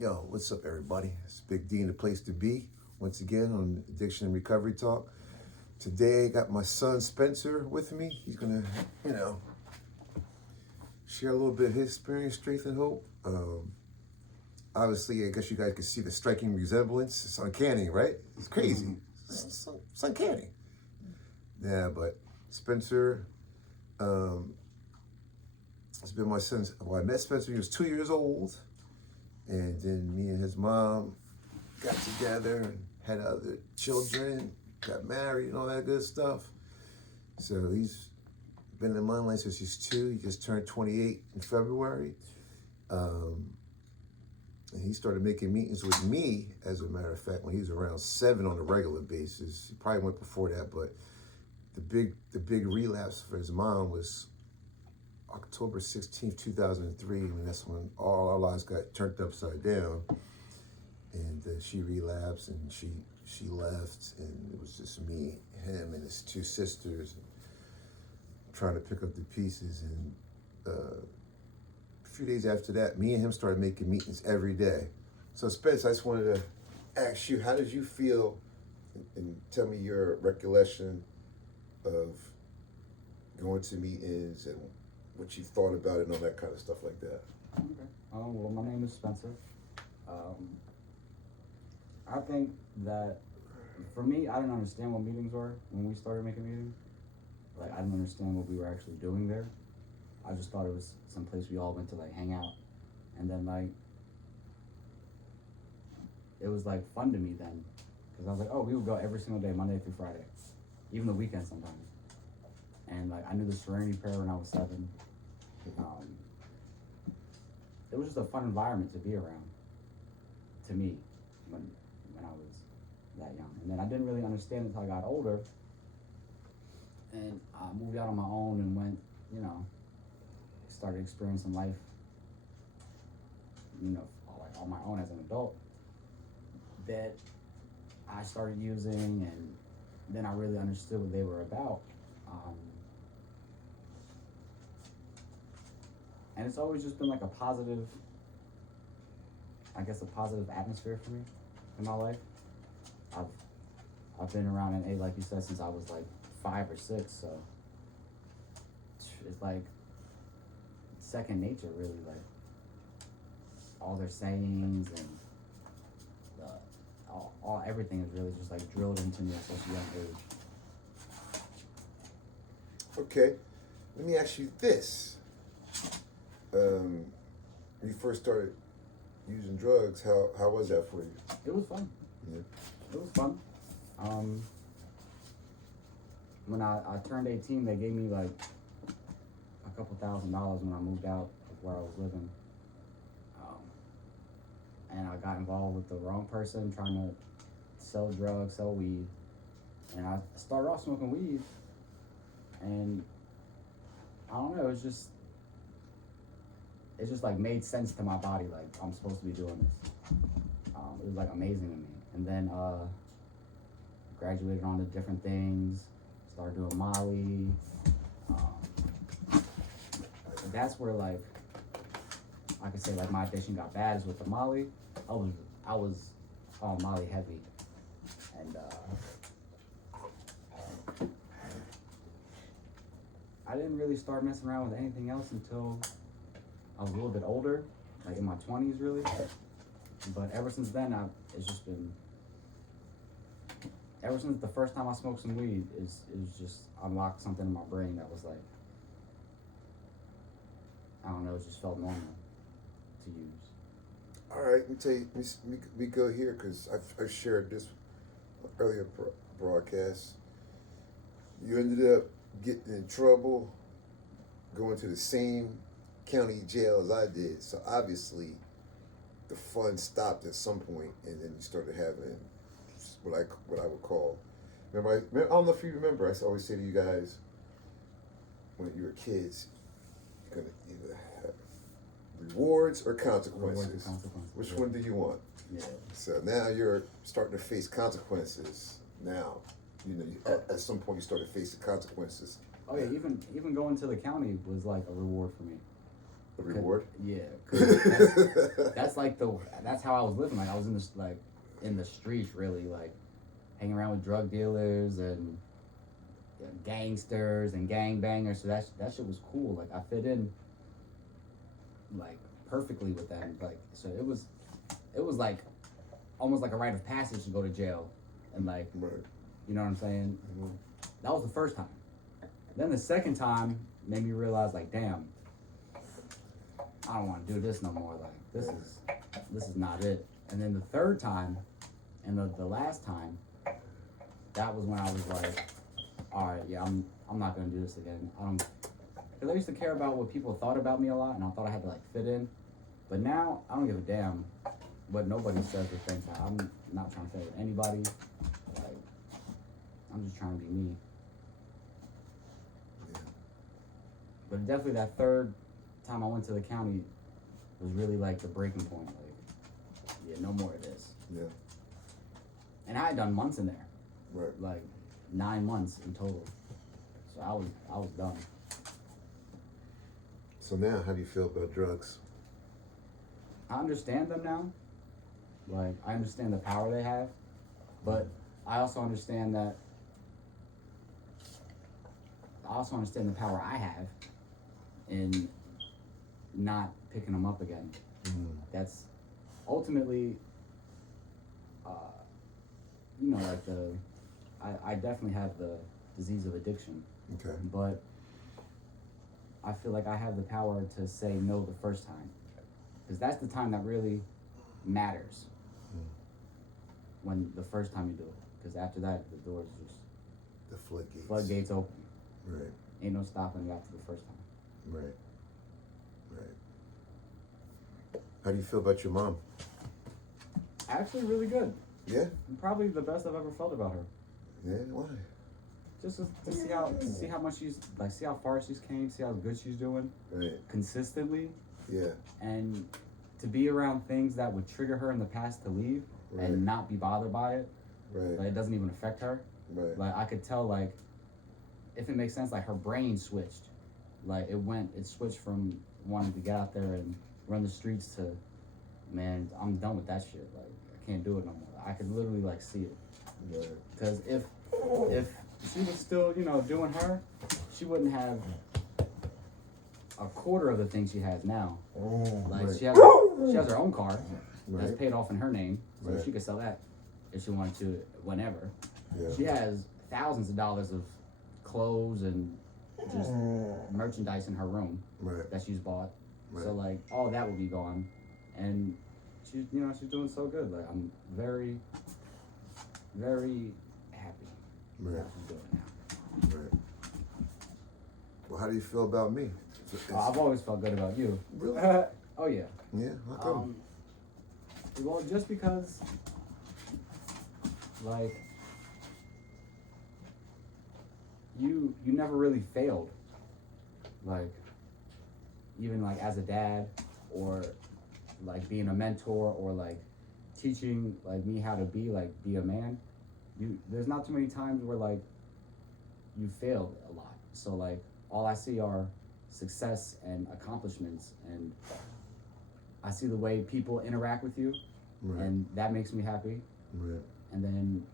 Yo, what's up, everybody? It's Big D in the place to be. Once again on Addiction and Recovery Talk. Today, I got my son Spencer with me. He's gonna, you know, share a little bit of his experience, strength, and hope. Obviously, I guess you guys can see the striking resemblance. It's uncanny, right? It's crazy. It's uncanny. Yeah, but Spencer, um, it's been my son's. Well, I met Spencer when he was 2 years old, and then me and his mom got together and had other children, got married and all that good stuff. So he's been in my life since he's 2. He just turned 28 in February. And he started making meetings with me, as a matter of fact, when he was around 7 on a regular basis. He probably went before that, but the big relapse for his mom was October 16th, 2003, and that's when all our lives got turned upside down. And she relapsed, and she left, and it was just me, him, and his 2 sisters trying to pick up the pieces. And a few days after that, me and him started making meetings every day. So Spence, I just wanted to ask you, how did you feel, and tell me your recollection of going to meetings and what you thought about it and all that kind of stuff like that. Okay. Well, my name is Spencer. I think that for me, I didn't understand what meetings were when we started making meetings. Like, I didn't understand what we were actually doing there. I just thought it was some place we all went to like hang out, and then like it was like fun to me then, because I was like, oh, we would go every single day, Monday through Friday, even the weekends sometimes. And like I knew the Serenity Prayer when I was 7. It was just a fun environment to be around, to me, when I was that young. And then I didn't really understand until I got older, and I moved out on my own and went, started experiencing life, on my own as an adult, that I started using, and then I really understood what they were about. And it's always just been like a positive atmosphere for me in my life. I've been around NA, like you said, since I was like 5 or 6, so it's like second nature, really. Like all their sayings and everything is really just like drilled into me at such a young age. Okay, let me ask you this. When you first started using drugs, how was that for you? It was fun. Yeah. It was fun. When I turned 18, they gave me like a couple $1,000s when I moved out of where I was living. And I got involved with the wrong person trying to sell drugs, sell weed. And I started off smoking weed, and I don't know, it just like made sense to my body, like I'm supposed to be doing this. It was like amazing to me. And then graduated on to different things, started doing Molly. That's where like I could say like my addiction got bad is with the Molly. I was on Molly heavy, and I didn't really start messing around with anything else until I was a little bit older, like in my 20s really. But ever since then, it's just been, ever since the first time I smoked some weed, is just unlocked something in my brain that was like, I don't know, it just felt normal to use. All right, let me tell you, we go here because I shared this earlier broadcast. You ended up getting in trouble, going to the same county jail as I did. So obviously, the fun stopped at some point, and then you started having what I would call. Remember, I don't know if you remember. I always say to you guys, when you were kids, you're gonna either have rewards or consequences. Which one do you want? Yeah. So now you're starting to face consequences. Now, at some point you started facing consequences. Oh yeah, even going to the county was like a reward for me. A reward? Yeah, 'cause that's like that's how I was living. Like I was in this like in the streets, really, like hanging around with drug dealers and gangsters and gangbangers. So that shit was cool. Like I fit in like perfectly with them. Like so it was like almost like a rite of passage to go to jail, and like Right. you know what I'm saying. That was the first time. Then the second time made me realize like, damn, I don't want to do this no more. Like this is not it. And then the third time, and the last time, that was when I was like, all right, yeah, I'm not gonna do this again. Because I used to care about what people thought about me a lot, and I thought I had to like fit in. But now I don't give a damn what nobody says or thinks. I'm not trying to fit with anybody. Like I'm just trying to be me. Yeah. But definitely that third time I went to the county was really like the breaking point. Like, yeah, no more of this. Yeah. And I had done months in there, Right. like 9 months in total. So I was done. So now, how do you feel about drugs? I understand them now. Like I understand the power they have, but I also understand that. I also understand the power I have in not picking them up again. That's ultimately, like I definitely have the disease of addiction, Okay. but I feel like I have the power to say no the first time, because that's the time that really matters. When the first time you do it, because after that the doors just The floodgates. floodgates open. Right. Ain't no stopping you after the first time. Right. How do you feel about your mom? Actually, really good. Yeah. Probably the best I've ever felt about her. Yeah. Why? Just to see how much see how far she's came, see how good she's doing Right. consistently, Yeah. and to be around things that would trigger her in the past to leave Right. and not be bothered by it. Right. Like it doesn't even affect her. Right. Like I could tell, like if it makes sense, like her brain switched. Like it switched from wanting to get out there and run the streets to, man, I'm done with that shit. Like I can't do it no more. I could literally like see it. Right. Because if she was still, doing her, she wouldn't have a quarter of the things she has now. Like Right. she has her own car that's Right. paid off in her name, so Right. she could sell that if she wanted to whenever. Yeah. She has thousands of dollars of clothes and just merchandise in her room Right. that she's bought. Right. So like all that will be gone, and she's doing so good. Like I'm very, very happy Right. that she's doing it now. Right. Well, how do you feel about me? I've always felt good about you. Really? Oh yeah. Yeah. How come? Well, just because, like, you never really failed. Like, even like as a dad, or like being a mentor, or like teaching like me how to be a man. There's not too many times where like you failed a lot. So like all I see are success and accomplishments, and I see the way people interact with you, Right. and that makes me happy. Right. And then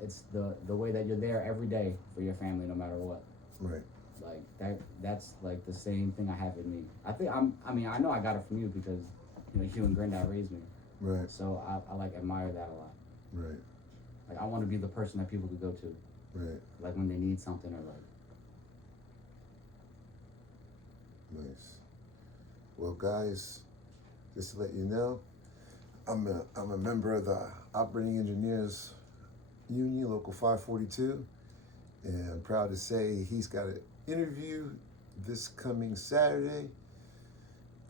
it's the way that you're there every day for your family, no matter what. Right. Like that's like the same thing I have in me. I know I got it from you because you and Granddad raised me. Right. So I like admire that a lot. Right. Like I want to be the person that people could go to, Right. like when they need something, or like. Nice. Well, guys, just to let you know, I'm a member of the Operating Engineers Union, Local 542, and I'm proud to say he's got an interview this coming Saturday.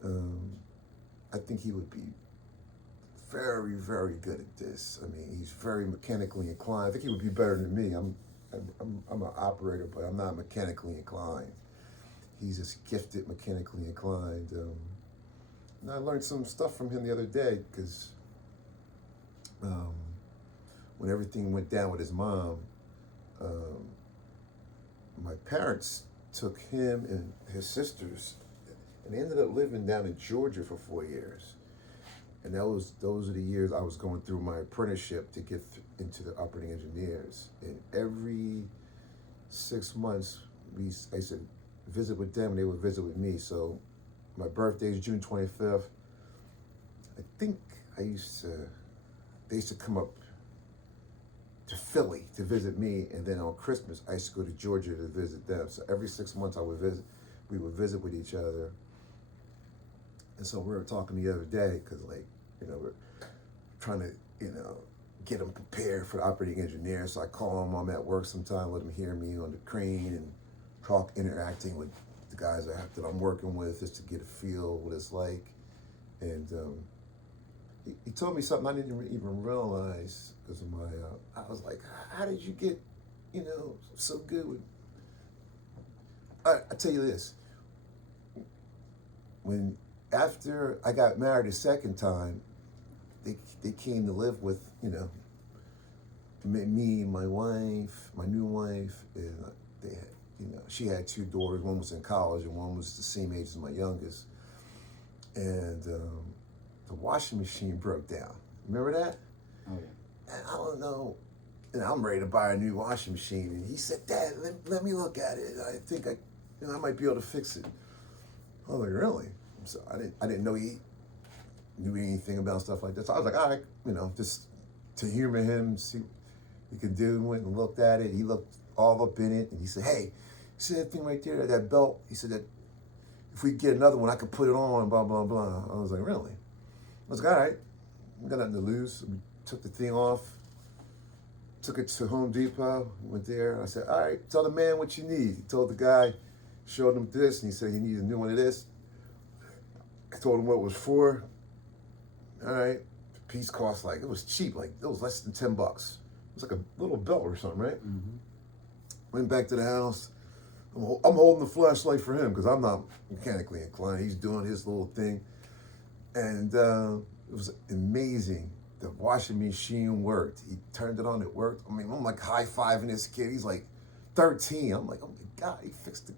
I think he would be very, very good at this. I mean, he's very mechanically inclined. I think he would be better than me. I'm an operator, but I'm not mechanically inclined. He's just gifted mechanically inclined. And I learned some stuff from him the other day because when everything went down with his mom, my parents took him and his sisters and I ended up living down in Georgia for 4 years. And those are the years I was going through my apprenticeship to get into the operating engineers. And every 6 months, I used to visit with them, and they would visit with me. So my birthday is June 25th. I think they used to come up to Philly to visit me, and then on Christmas I used to go to Georgia to visit them. So every 6 months we would visit with each other. And so we were talking the other day, because we're trying to, get them prepared for the operating engineer. So I call them, I'm at work sometime, let them hear me on the crane and talk, interacting with the guys that I'm working with, just to get a feel what it's like. And he told me something I didn't even realize, because of my, I was like, how did you get, so good with, I tell you this, after I got married a second time, they came to live with, me and my wife, my new wife, and they had, she had 2 daughters. One was in college and one was the same age as my youngest. And the washing machine broke down. Remember that? Oh yeah. And I don't know, and I'm ready to buy a new washing machine. And he said, Dad, let me look at it. I think I might be able to fix it. I was like, really? So I didn't know he knew anything about stuff like that. So I was like, all right, just to humor him, see what he could do. Went and looked at it. He looked all up in it, and he said, hey, see that thing right there, that belt? He said that if we get another one, I could put it on, blah, blah, blah. I was like, really? I was like, all right, we got nothing to lose. So we took the thing off, took it to Home Depot, went there. I said, all right, tell the man what you need. He told the guy, showed him this, and he said he needed a new one of this. I told him what it was for. All right, the piece cost it was cheap, it was less than $10. It was like a little belt or something, right? Mm-hmm. Went back to the house. I'm holding the flashlight for him because I'm not mechanically inclined. He's doing his little thing. And it was amazing. The washing machine worked. He turned it on, it worked. I mean, I'm like high-fiving this kid. He's like 13. I'm like, oh my God, he fixed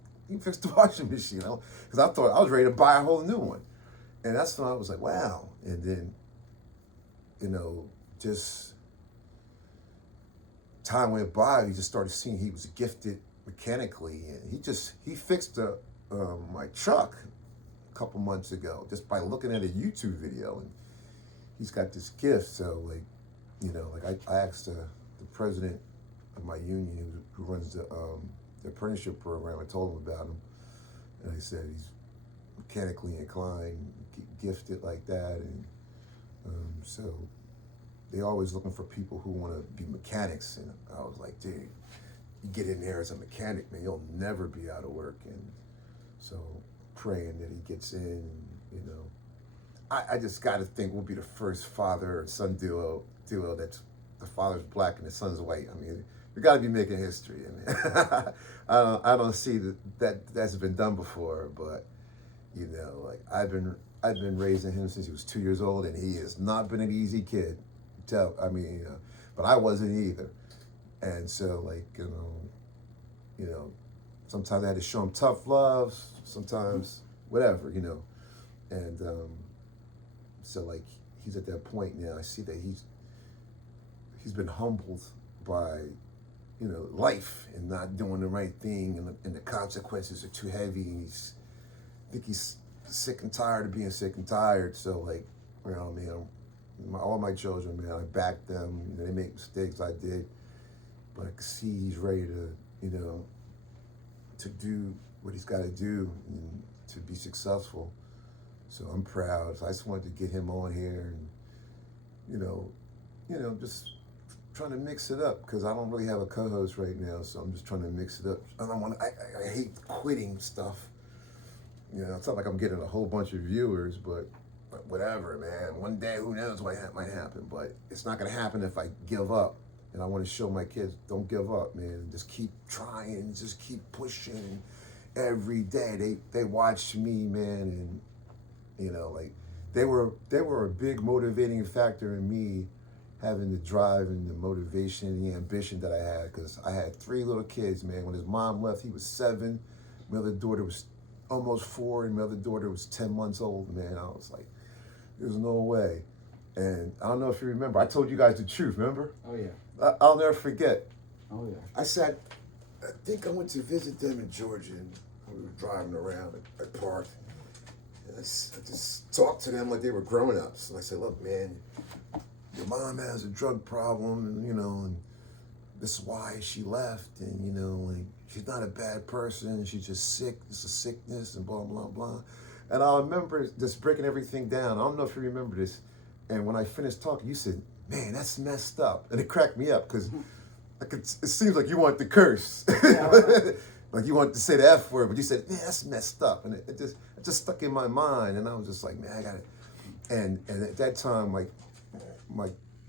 the washing machine. Because I thought I was ready to buy a whole new one. And that's when I was like, wow. And then, just time went by, you just started seeing he was gifted mechanically, and he fixed my truck a couple months ago just by looking at a YouTube video, and he's got this gift. So I asked the president of my union who runs the apprenticeship program, I told him about him, and I said he's mechanically inclined, gifted like that, and so they always looking for people who want to be mechanics. And I was like, dude, you get in there as a mechanic, man, you'll never be out of work. And so praying that he gets in, I just got to think we'll be the first father and son duo that's the father's black and the son's white. I mean, we got to be making history. I mean, I don't see that's been done before, but I've been raising him since he was 2 years old, and he has not been an easy kid. But I wasn't either. And so sometimes I had to show him tough love, sometimes whatever, and so he's at that point now. I see that he's been humbled by life and not doing the right thing, and the consequences are too heavy, and I think he's sick and tired of being sick and tired. So all my children, man, I back them. They make mistakes, I did, but I can see he's ready to to do what he's got to do and to be successful. So I'm proud. So I just wanted to get him on here, and just trying to mix it up, because I don't really have a co-host right now. So I'm just trying to mix it up. I hate quitting stuff. It's not like I'm getting a whole bunch of viewers, but whatever, man. One day, who knows what might happen, but it's not going to happen if I give up. And I want to show my kids, don't give up, man. Just keep trying, just keep pushing every day. They watched me, man, and they were a big motivating factor in me having the drive and the motivation and the ambition that I had, because I had 3 little kids, man. When his mom left, he was 7. My other daughter was almost 4, and my other daughter was 10 months old, man. I was like, there's no way. And I don't know if you remember, I told you guys the truth, remember? Oh yeah. I'll never forget. Oh yeah. I think I went to visit them in Georgia, and we were driving around. I parked, and I just talked to them like they were grown-ups. And I said, look, man, your mom has a drug problem, and, and this is why she left, and, like, she's not a bad person, she's just sick, it's a sickness, and blah, blah, blah. And I remember just breaking everything down. I don't know if you remember this. And when I finished talking, you said, man, that's messed up. And it cracked me up, because it seems like you want to curse. Like you wanted to say the F word, but you said, man, that's messed up. And it just stuck in my mind. And I was just like, man, I got it. And at that time, like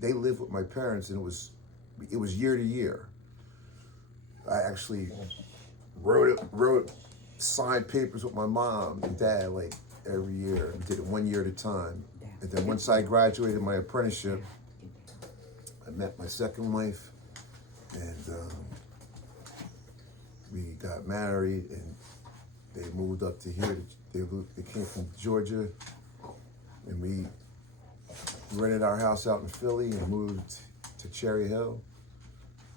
they lived with my parents, and it was year to year. I actually wrote signed papers with my mom and dad like every year. We did it 1 year at a time. And then once I graduated my apprenticeship, I met my second wife, and we got married, and they moved up to here. They came from Georgia, and we rented our house out in Philly and moved to Cherry Hill.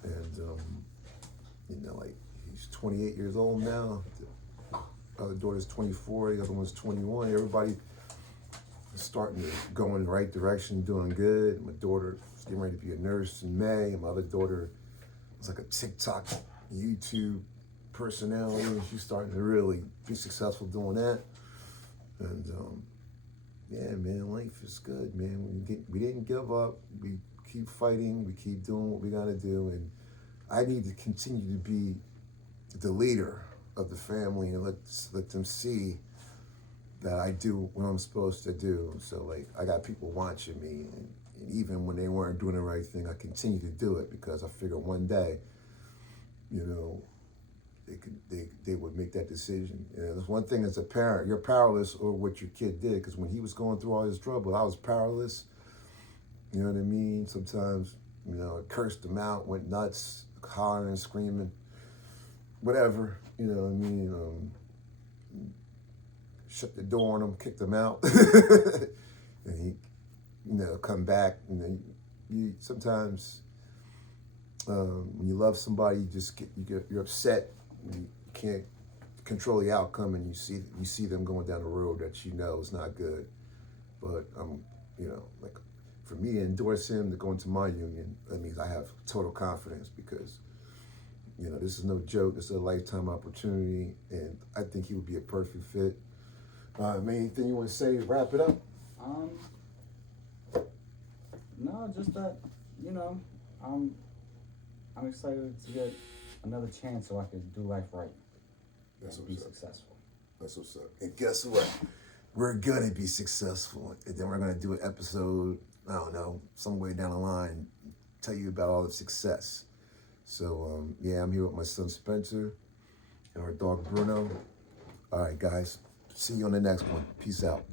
And like, he's 28 years old now. The other daughter's 24, the other one's 21. Everybody is starting to go in the right direction, doing good. My daughter is getting ready to be a nurse in May, and my other daughter is like a TikTok, YouTube personality, and she's starting to really be successful doing that. And yeah, man, life is good, man. We didn't give up. We keep fighting. We keep doing what we gotta do, and I need to continue to be the leader of the family and let them see that I do what I'm supposed to do. So, like, I got people watching me, and even when they weren't doing the right thing, I continue to do it, because I figure one day, they would make that decision. There's one thing as a parent, you're powerless over what your kid did, because when he was going through all his trouble, I was powerless. You know what I mean? Sometimes, I cursed him out, went nuts, hollering and screaming, whatever, you know what I mean? Shut the door on him, kicked him out. And he, come back, and then you sometimes, when you love somebody, you're upset, you can't control the outcome, and you see them going down a road that is not good. But like, for me to endorse him to go into my union, that means I have total confidence, because this is no joke. This is a lifetime opportunity, and I think he would be a perfect fit. Anything you want to say to wrap it up? No, just that, I'm excited to get another chance so I can do life right. And be successful. That's what's up. And guess what? We're gonna be successful, and then we're gonna do an episode, I don't know, somewhere down the line, tell you about all the success. So yeah, I'm here with my son Spencer and our dog Bruno. All right, guys, see you on the next one. Peace out.